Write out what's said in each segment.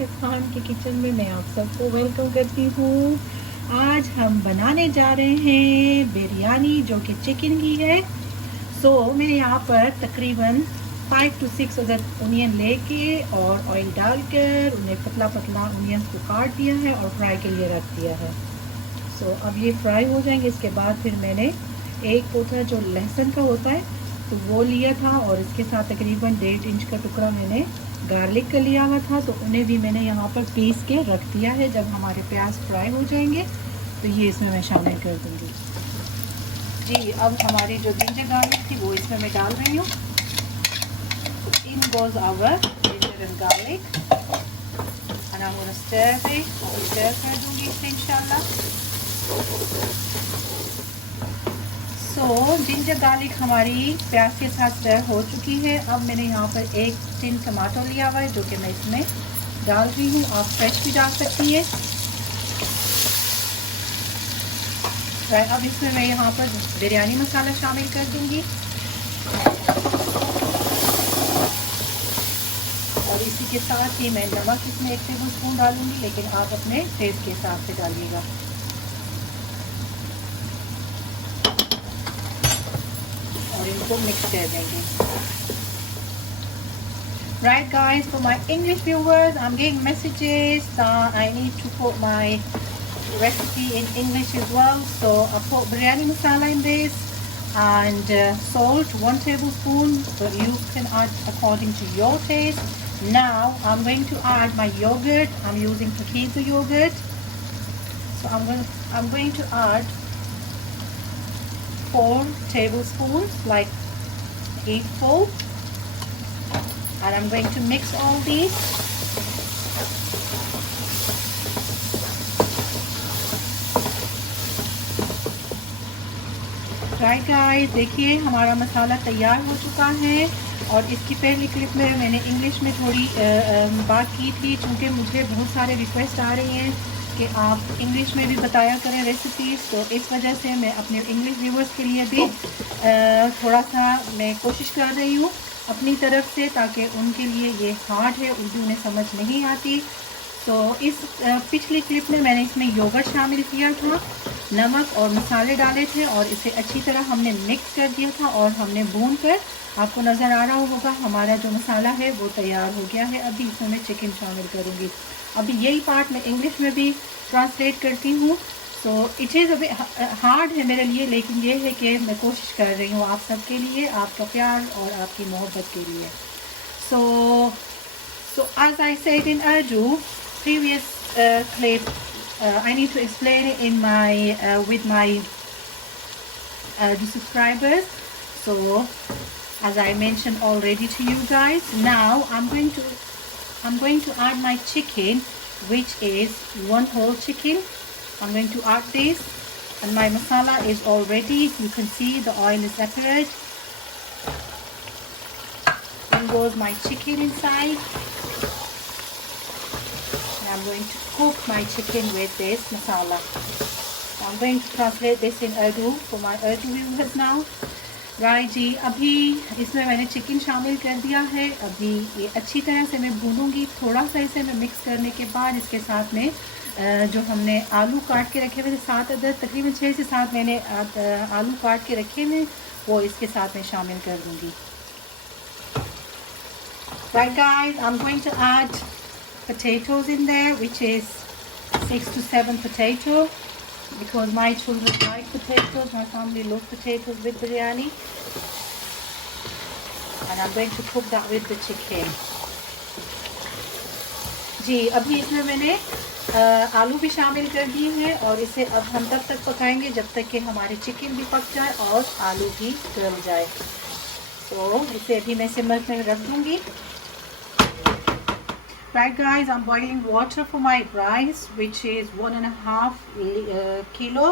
आसिफ खान के किचन में मैं आप सबको वेलकम करती हूँ। आज हम बनाने जा रहे हैं बिरयानी जो कि चिकन की है। मैंने यहाँ पर तकरीबन 5 to 6 अदर ओनियन लेके और ऑयल डालकर उन्हें पतला पतला ओनियंस को काट दिया है और फ्राई के लिए रख दिया है। अब ये फ्राई हो जाएंगे। इसके बाद फिर मैंने एक पोथा जो लहसुन का होता है तो वो लिया था और इसके साथ तकरीबन 1.5 इंच का टुकड़ा मैंने गार्लिक का लिया हुआ था, तो उन्हें भी मैंने यहाँ पर पीस के रख दिया है। जब हमारे प्याज फ्राई हो जाएंगे तो ये इसमें मैं शामिल कर दूँगी। जी, अब हमारी जो जिंजर गार्लिक थी वो इसमें मैं डाल रही हूँ। In goes our ginger and garlic and I gonna stir it और स्टर कर दूँगी इसे इंशाल्लाह। जिंजर गार्लिक हमारी प्याज के साथ स्टर हो चुकी है। अब मैंने यहाँ पर एक टिन टमाटो लिया हुआ है जो कि मैं इसमें डाल रही हूँ। आप फ्रेश भी डाल सकती है। अब इसमें मैं यहाँ पर बिरयानी मसाला शामिल कर दूँगी और इसी के साथ ही मैं नमक इसमें 1 टेबलस्पून डालूँगी, लेकिन आप अपने टेस्ट के हिसाब से डालिएगा। और इनको मिक्स कर देंगे। Right guys, for my English viewers, I'm getting messages that I need to put my recipe in English as well. So I put biryani masala in this and salt 1 tablespoon, but you can add according to your taste. Now I'm going to add my yogurt. I'm using Pakiza yogurt. So I'm going to add 4 tablespoons, like equal, and I'm going to mix all these. Right guys, देखिए हमारा मसाला तैयार हो चुका है। और इसकी पहली clip में मैंने इंग्लिश में थोड़ी बात की थी, क्योंकि मुझे बहुत सारे रिक्वेस्ट आ रही हैं कि आप इंग्लिश में भी बताया करें रेसिपीज़। तो इस वजह से मैं अपने इंग्लिश व्यूवर्स के लिए भी थोड़ा सा मैं कोशिश कर रही हूँ अपनी तरफ से, ताकि उनके लिए ये हार्ड है, उर्दू उन्हें समझ नहीं आती। तो इस पिछली क्लिप में मैंने इसमें योगर्ट शामिल किया था, नमक और मसाले डाले थे और इसे अच्छी तरह हमने मिक्स कर दिया था और हमने भून कर, आपको नज़र आ रहा होगा हमारा जो मसाला है वो तैयार हो गया है। अभी इसमें मैं चिकन शामिल करूँगी। अभी यही पार्ट मैं इंग्लिश में भी ट्रांसलेट करती हूँ। इट इज़ अभी हार्ड है मेरे लिए, लेकिन ये है कि मैं कोशिश कर रही हूँ आप सबके लिए, आपका प्यार और आपकी मोहब्बत के लिए। So as I said in Urdu, previous clip, I need to explain it in my with my the subscribers. So as I mentioned already to you guys, now I'm going to add my chicken, which is 1 whole chicken. I'm going to add this, and my masala is all ready. You can see the oil is separate. Then goes my chicken inside. And I'm going to cook my chicken with this masala. I'm going to translate this in Urdu for my Urdu viewers now. Right ji, अभी इसमें मैंने chicken शामिल कर दिया है। अभी ये अच्छी तरह से मैं भूनूंगी। थोड़ा सा इसे मैं मिक्स करने के बाद इसके साथ में जो हमने आलू काट के रखे हुए थे 7 अदर, तकरीबन 6 से 7 मैंने आलू काट के रखे हुए, वो इसके साथ में शामिल कर दूंगी। Right guys, I am going to add potatoes in there, which is 6 to 7 potato, because my children like potatoes. My family love potatoes with biryani, and I'm going to cook that with the chicken. जी, अभी इसमें मैंने आलू भी शामिल कर दिए हैं और इसे अब हम तब तक पकाएंगे जब तक कि हमारे चिकन भी पक जाए और आलू भी गल जाए। इसे अभी मैं सिमर में रख दूंगी। Right guys, I'm boiling water for my rice, which is 1.5 kilo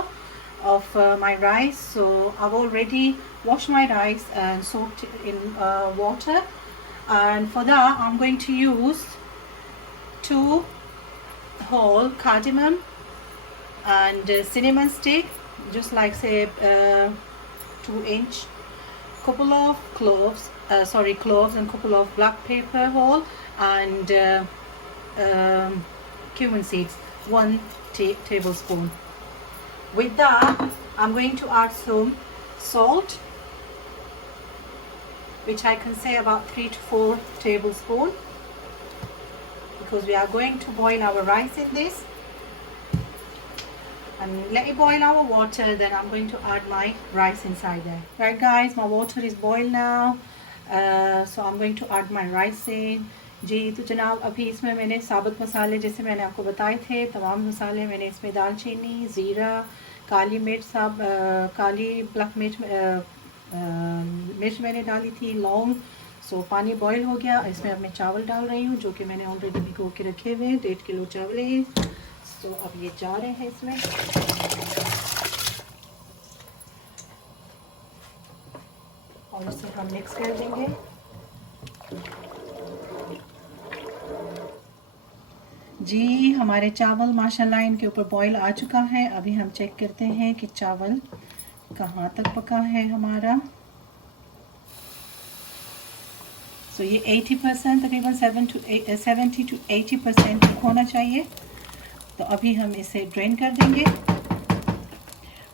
of my rice. So I've already washed my rice and soaked it in water, and for that I'm going to use 2 whole cardamom and cinnamon stick, just like say 2-inch, couple of cloves and couple of black pepper whole, and cumin seeds, 1 tablespoon. With that, I'm going to add some salt, which I can say about 3 to 4 tablespoons, because we are going to boil our rice in this. And let it boil our water, then I'm going to add my rice inside there. Right guys, my water is boiled now, so I'm going to add my rice in. जी तो जनाब अभी इसमें मैंने साबुत मसाले जैसे मैंने आपको बताए थे, तमाम मसाले मैंने इसमें दालचीनी, ज़ीरा, काली मिर्च, काली ब्लैक मिर्च, मिर्च मैंने डाली थी, लौंग। सो पानी बॉईल हो गया, इसमें अब मैं चावल डाल रही हूँ जो कि मैंने ऑलरेडी भिगो के रखे हुए हैं, 1.5 किलो चावल है। सो अब ये जा रहे हैं इसमें, और इसे हम मिक्स कर देंगे। जी हमारे चावल माशाल्लाह इनके ऊपर बॉईल आ चुका है। अभी हम चेक करते हैं कि चावल कहाँ तक पका है हमारा। सो ये 80%, तकरीबन 70 to 80% कुक होना चाहिए। तो अभी हम इसे ड्रेन कर देंगे।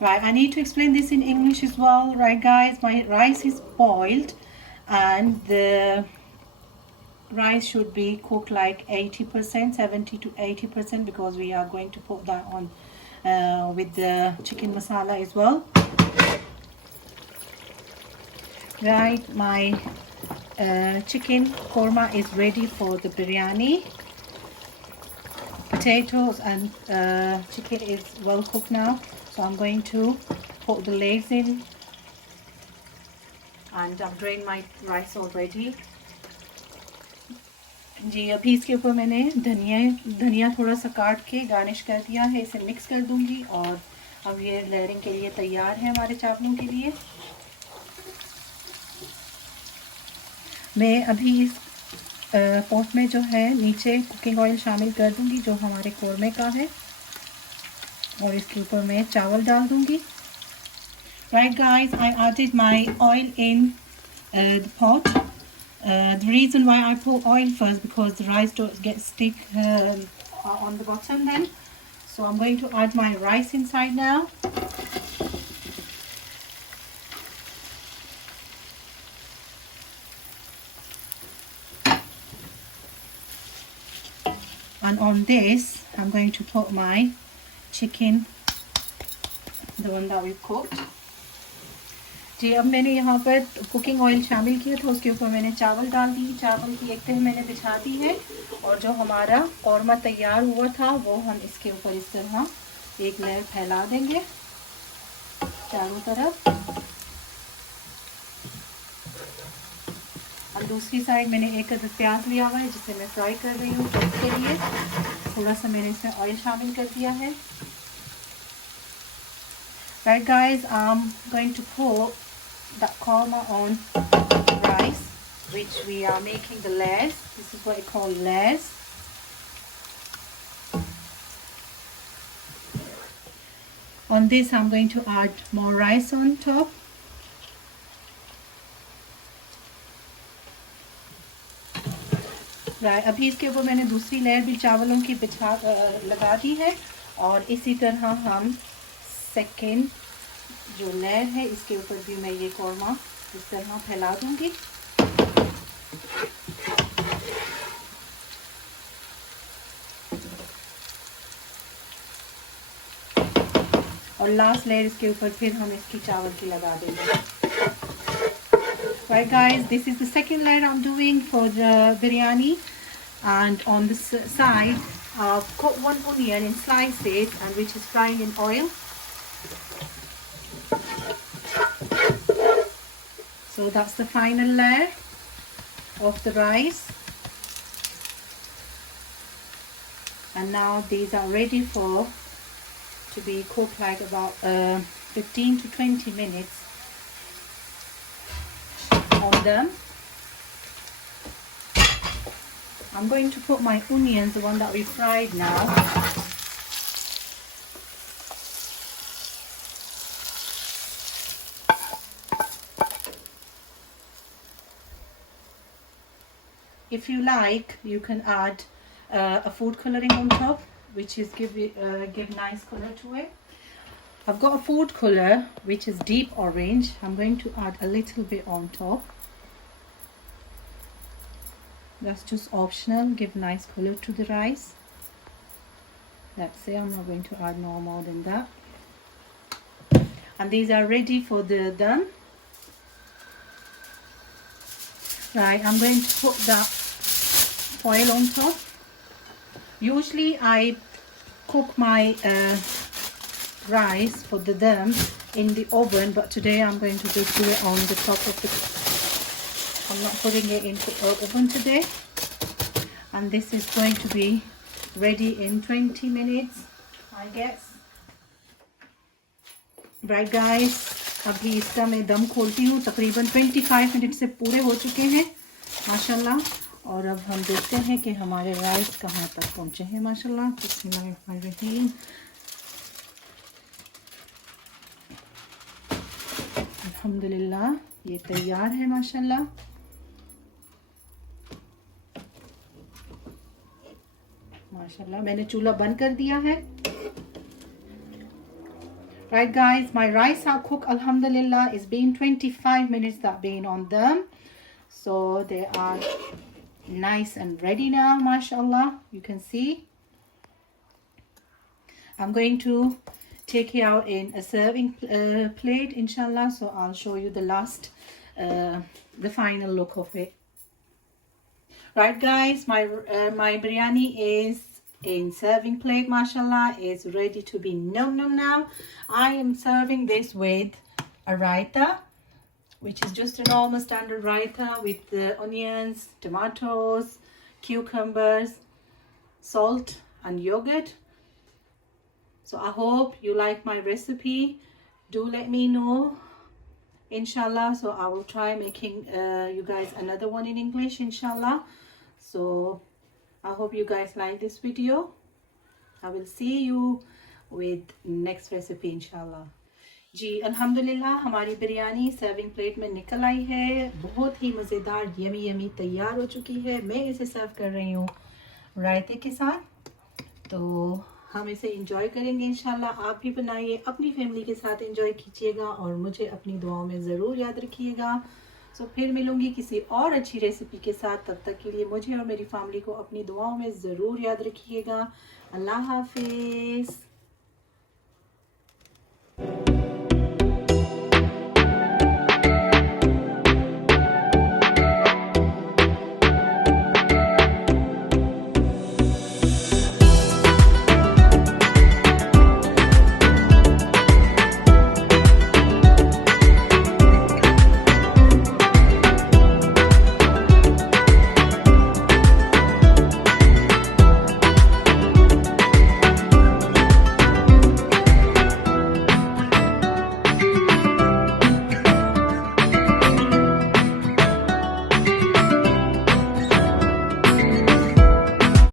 Right, I need to explain this in English as well. Right guys, my rice is boiled and the rice should be cooked like 80%, 70 to 80%, because we are going to put that on with the chicken masala as well. Right, my chicken korma is ready for the biryani. Potatoes and chicken is well cooked now, so I'm going to put the legs in, and I've drained my rice already. जी अभी इसके ऊपर मैंने धनिया थोड़ा सा काट के garnish कर दिया है, इसे मिक्स कर दूंगी और अब ये लेयरिंग के लिए तैयार है हमारे चावलों के लिए। मैं अभी इस पॉट में जो है नीचे कुकिंग ऑयल शामिल कर दूंगी जो हमारे कोरमे का है, और इसके ऊपर मैं चावल डाल दूंगी। Right guys, I added my oil in the pot. The reason why I put oil first, because the rice don't get stick on the bottom then. So I'm going to add my rice inside now. And on this, I'm going to put my chicken, the one that we've cooked. जी अब मैंने यहाँ पर cooking oil शामिल किया था, उसके ऊपर मैंने चावल डाल दी, चावल की एक तह मैंने बिछा दी है, और जो हमारा कौरमा तैयार हुआ था वो हम इसके ऊपर इस तरह एक लेयर फैला देंगे चारों तरफ। और दूसरी साइड मैंने एक अदद प्याज लिया हुआ है जिसे मैं फ्राई कर रही हूँ। इसके लिए थोड़ा सा मैंने इसमें ऑयल शामिल कर दिया है। Right guys, I'm going to pour that korma on rice, which we are making the layers. This is what I call layers. On this, I'm going to add more rice on top. Right, अभी इसके ऊपर मैंने दूसरी layer भी चावलों की लगा दी है, और इसी तरह हम सेकेंड जो लेयर है इसके ऊपर भी मैं ये कोरमा इस तरह फैला दूंगी। और लास्ट लेयर इसके ऊपर फिर हम इसकी चावल की लगा देंगे। Right guys, this is the second layer I'm doing for the biryani, and on the side I've cut one onion in slices and which is frying in oil. So that's the final layer of the rice, and now these are ready to be cooked like about 15 to 20 minutes on them. I'm going to put my onions, the one that we fried now. If you like, you can add a food coloring on top, which is give nice color to it. I've got a food color which is deep orange. I'm going to add a little bit on top. That's just optional, give nice color to the rice. That's it, I'm not going to add no more than that. And these are ready for the dum. Right, I'm going to put that foil on top. Usually I cook my rice for the dum in the oven, but today I'm going to just do it on the top of the, I'm not putting it into oven today. And this is going to be ready in 20 minutes, I guess. Right guys, अभी इसका मैं दम खोलती हूँ. तकरीबन 25 minute से पूरे हो चुके हैं माशाल्लाह. और अब हम देखते हैं कि हमारे राइस कहाँ तक पहुँचे हैं माशाल्लाह. बिस्मिल्लाहिर्रहमानिर्रहीम. अल्हम्दुलिल्लाह ये तैयार है माशाल्लाह. माशाल्लाह मैंने चूल्हा बंद कर दिया है. Right guys, my rice are cooked alhamdulillah. It's been 25 minutes that been on them, so they are nice and ready now mashallah. You can see I'm going to take it out in a serving plate inshallah, so I'll show you the last the final look of it. Right guys, my biryani is in serving plate mashallah. Is ready to be num now. I am serving this with a raita, which is just a normal standard raita with the onions, tomatoes, cucumbers, salt and yogurt. So I hope you like my recipe. Do let me know inshallah, so I will try making you guys another one in English inshallah. So I hope you guys like this video. I will see you with next recipe inshallah. जी अल्हम्दुलिल्लाह हमारी biryani serving plate में निकल आई है. बहुत ही मज़ेदार yummy yummy तैयार हो चुकी है. मैं इसे सर्व कर रही हूँ रायते के साथ. तो हम इसे इंजॉय करेंगे इंशाल्लाह. आप भी बनाइए, अपनी फैमिली के साथ इंजॉय कीजिएगा और मुझे अपनी दुआओं में ज़रूर याद रखिएगा. सो फिर मिलूंगी किसी और अच्छी रेसिपी के साथ. तब तक के लिए मुझे और मेरी फैमिली को अपनी दुआओं में ज़रूर याद रखिएगा. अल्लाह हाफिज़.